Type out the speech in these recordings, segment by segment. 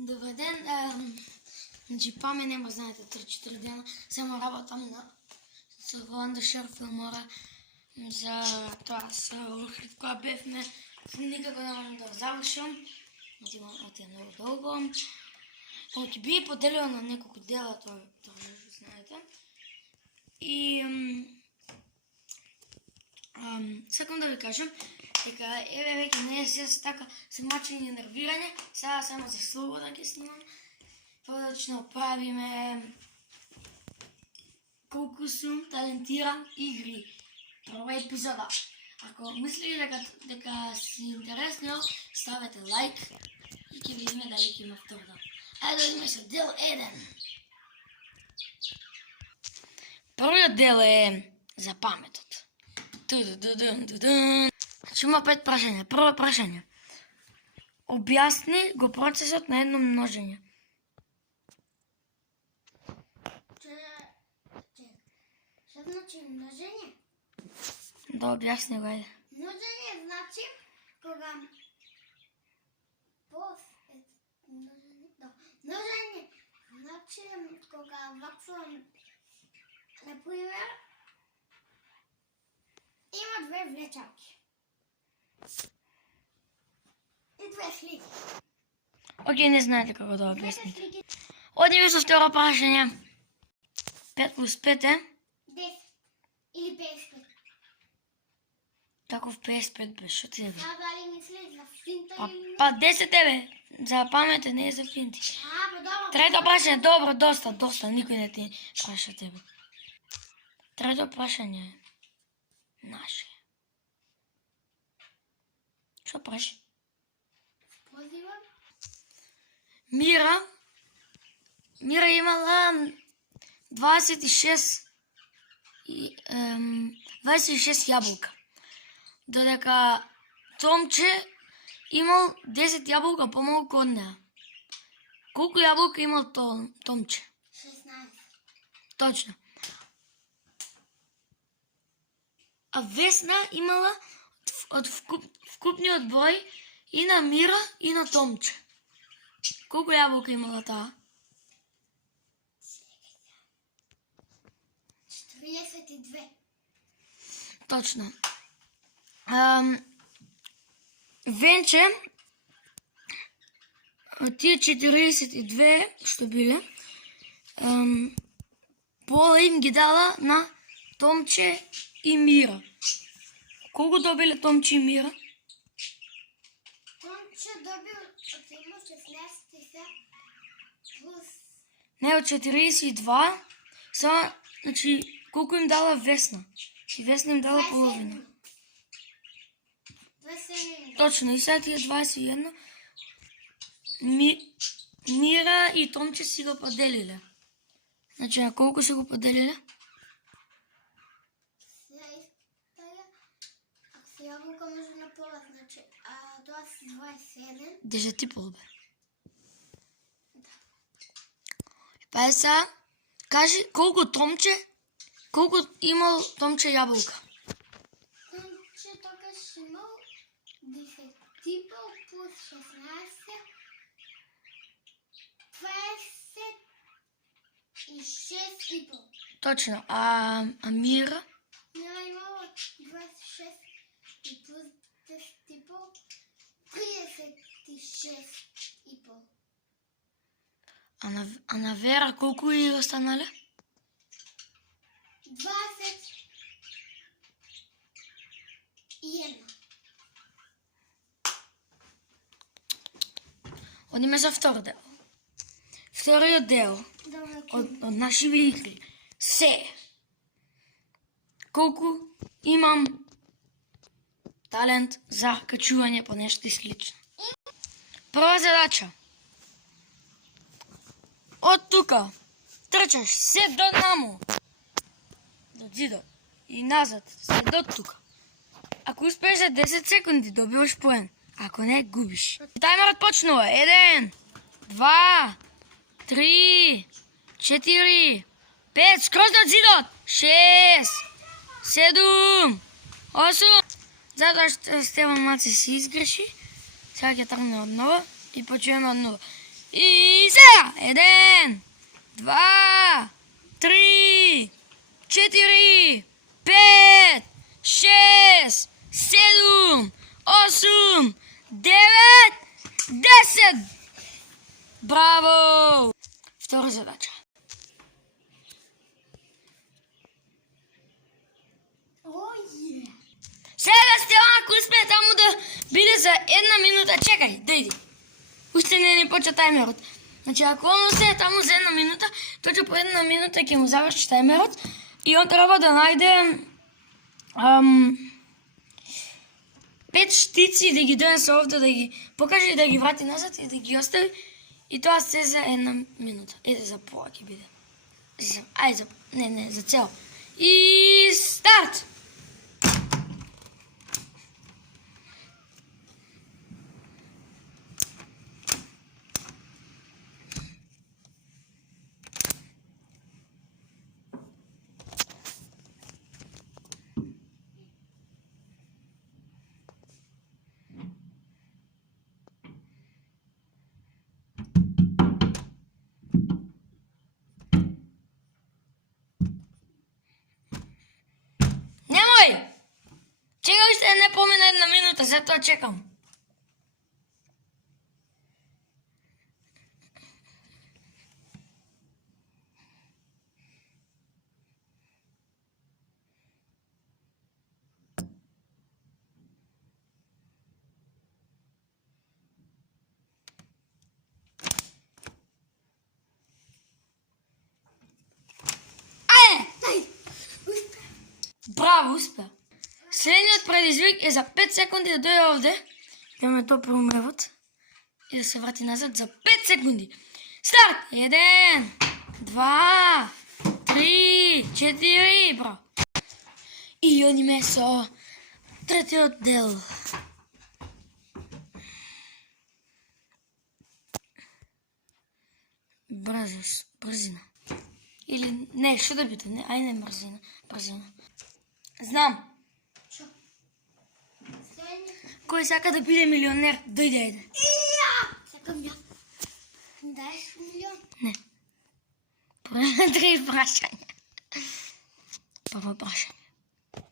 Добър ден. Значи Паме нема, знаете, 3-4 дена само работам на Wondershare филмора за това с Рухлив, кога бевме. Никако не можем да завършим. Оти е много дълго. Оти би поделил на няколко дела, това знаете. И сакам да ви кажам, дека еве веќе не е се така се мачење и нервирање, сега само за слобода ќе снимам. Подочно правиме колку сум талентиран игри. Прва епизода. Ако мислите дека си интересни, ставете лайк и ќе видиме дали ќе има второ. Ајде да видиме со дел 1. Првиот дел е за паметот. Значи има 5 прашања. Прво прашање. Објасни го процесот на едно множење. Што значи множење? Да објасни го, ајде. Множење значи кога множење значи кога вакво, например, има две влечалки и две слики. Океј, не знаете како да објасните. Одиме со второ прашање. 5 плюс 5 е? 10 или 55. Таков 55 бе, шо ти е бе? А дали мислиш за финта или не? Па 10 е бе, за памет не е за финти. Па добро. Трето прашање, добро, доста, никој не ти праша тебе. Трето прашање е наше. Шо праши? Позивам. Мира имала 26 јаболка. Додека Томче имал 10 јаболка помалку од неа. Колку јаболка имал Томче? 16. Точно. А Весна имала од вкупниот број и на Мира и на Томче. Колку јаболка имала таа? 42. Точно. Венче, тие 42 што биле, пола им ги дала на Томче и Мира. Колку добиле Томче и Мира? Томче добил од 16 плюс... Не, од 42, само, значи, колку им дала Весна? И Весна им дала половина. 27. Точно, и сега тие 21. Мира и Томче си го поделиле. Значи, на колку си го поделиле? Ако се јаболка може на пола, значи, тоа си 27. 10 пол, бе. Па е сега, кажи колку имал Томче јаболка? Томче тогаш имал 10 пол плюс 16, 26 и пол. Точно, а Мира? Мира имала 26 и плюс 10 и пол, 36 и пол. А на Вера колку и останале? 21. Одиме за втор дел. Вториот дел од нашите игри се колку имам талент за качување по нешто и слично. Прва задача. Од тука трчаш се до наму, до зидот и назад, се до тука. Ако успееш за 10 секунди, добиваш поен. Ако не, губиш. Таймерот почнува. 1, 2, 3, 4, 5, скроз до зидот. 6, 7, 8. Затоа што Стеван Маци си изгреши, сега ќе тргне од нова и почуваме од нова. И сега! 1, 2, 3, 4, 5, 6, 7, 8, 9, 10! Браво! Втора задача. Ой! Сега Стелан, ако успее таму да биде за 1 минута, чекай, дойди. Уште не ни почва таймерот. Значи, ако он остане таму за 1 минута, точно по 1 минута ќе му заврши таймерот и он треба да најде 5 штици да ги донесе овде, да ги покаже и да ги врати назад и да ги остави. И тоа се за 1 минута. Еде за пола ќе биде. Не, за цел. И старт! Немој! Чекай уште не помина 1 минута, затоа чекам. Браво, успеа. Следниот предизвик е за 5 секунди да дојде овде, да ме топи умревот и да се врати назад за 5 секунди. Старт! 1, 2, 3, 4, браво. И одиме со третиот дел. Брзина. Или не, што да биде? Не, ајде брзина. Знам. Шо? Следни. Кој сака да биде милионер, дојде ајде. Сакам ја. Даеш милион? Не. Прво 3 прашања. Прво прашање.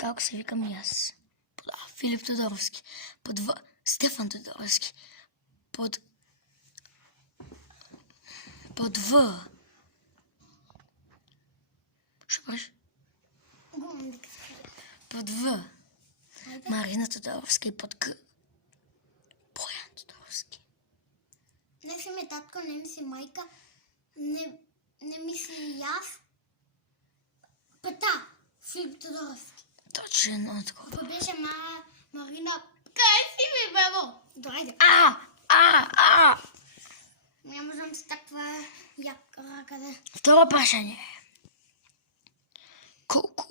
Како се викам јас? Под А. Филип Тодоровски. Под В. Стефан Тодоровски. Под В. Што правиш? Под В. Марина Тодоровска и под Г. Бојан Тодоровски. Не си ме татко, не ми си мајка, не мисли јас. Пета, Филип Тодоровски. Точен одговор. Па беше Марина. Кај си ми, бебо? Дојде. Не можам с таква јака рака да... Второ прашање. Колку?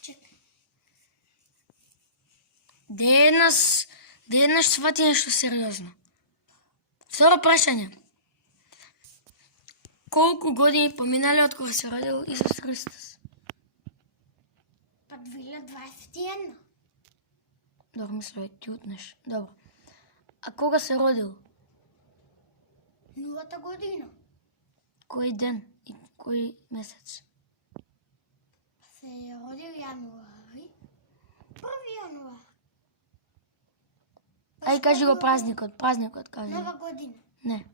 Чекай. Еднаш свати нешто сериозно. Второ прашање. Колку години поминале од кога се родил Исус Христос? Па 2021. Добро, мисле, ти утнеш. Добро. А кога се родил? Нулата година. Кој ден и кој месец? Се родил јануари. 1 јануар. Ај кажи го празникот, кажи. Нова година. Не.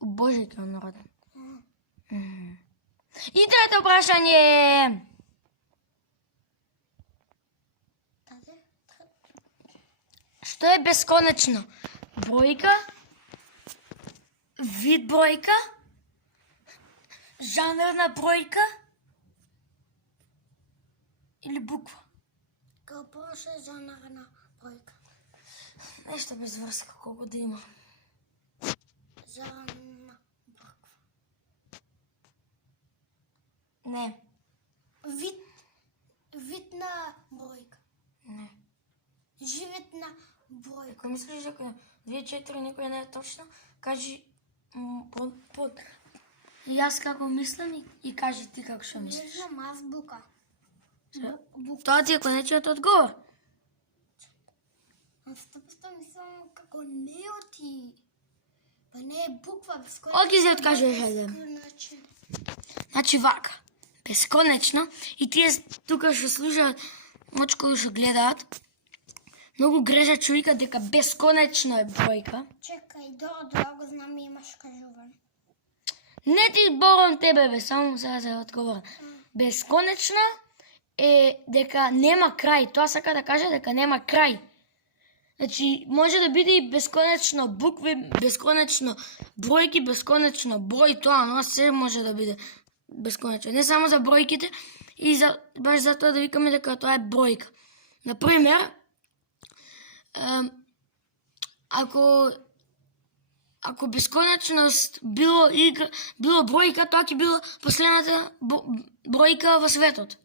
У Божик е он роден. И трето прашање. Таде? Што е бесконечно? Бројка? Вид бројка? Жанрна бројка? Или буква? Као прво е жанарна бројка. Нешто без врска, колко да има. Жанарна бројка. Не. Видна бројка. Не. Живетна бројка. Ако мислиш дека 2-4 некој не е точно, кажи под... И јас како мислам и кажи ти како што Не мислиш. знам азбука. Тоа ти е конечниот одговор. Аз топосто мислам како Ако не оти... Па не е буква без Оки се откажуваш, ајде. Значи, Значи вака, бесконечно, и тие тука што слушаат, мочко што гледаат, многу грешат што викат дека бесконечно е бројка. чекај, да го знам, имаш кажуван. Не ти борам тебе, бе, само сега се одговорам. Бесконечно е дека нема крај. Тоа сака да каже дека нема крај. Значи, може да биде и бесконечно букви, бесконечно бројки, бесконечно број, тоа, но се може да биде бесконечно. Не само за бројките, и за, баш за тоа да викаме дека тоа е бројка. Например, ако бесконечност било бројка, тоа ќе било последната бројка во светот.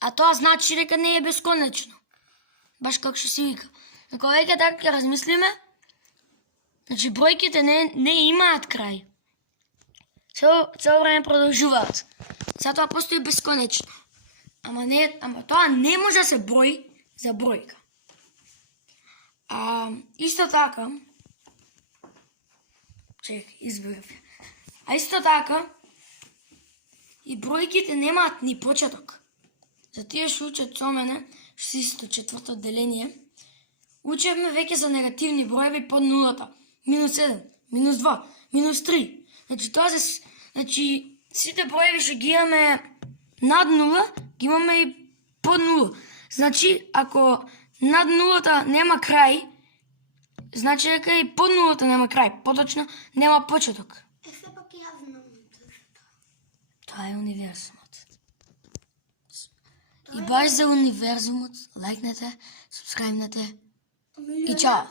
А тоа значи дека не е бесконечно. Баш како што се вика. Ако веќе така ќе размислиме, значи бројките не имаат крај. Цело време продолжуваат. Затоа постои бесконечно. Ама тоа не може да се брои за бројка. Исто така, изборав. А исто така, и бројките немаат ни почеток. За тие што учат со мене, што си исто четврто деление, учевме веќе за негативни броеви под нулата. -1, -2, -3. Значи тоа значи сите броеви што ги имаме над нула, ги имаме и под нула. Значи ако над нулата нема крај, значи дека и под нулата нема крај, поточно нема почеток. Сепак јас знам зашто. Тоа е универзумот. И баш за универзумот, лајкнете, субскрајбнете и чао!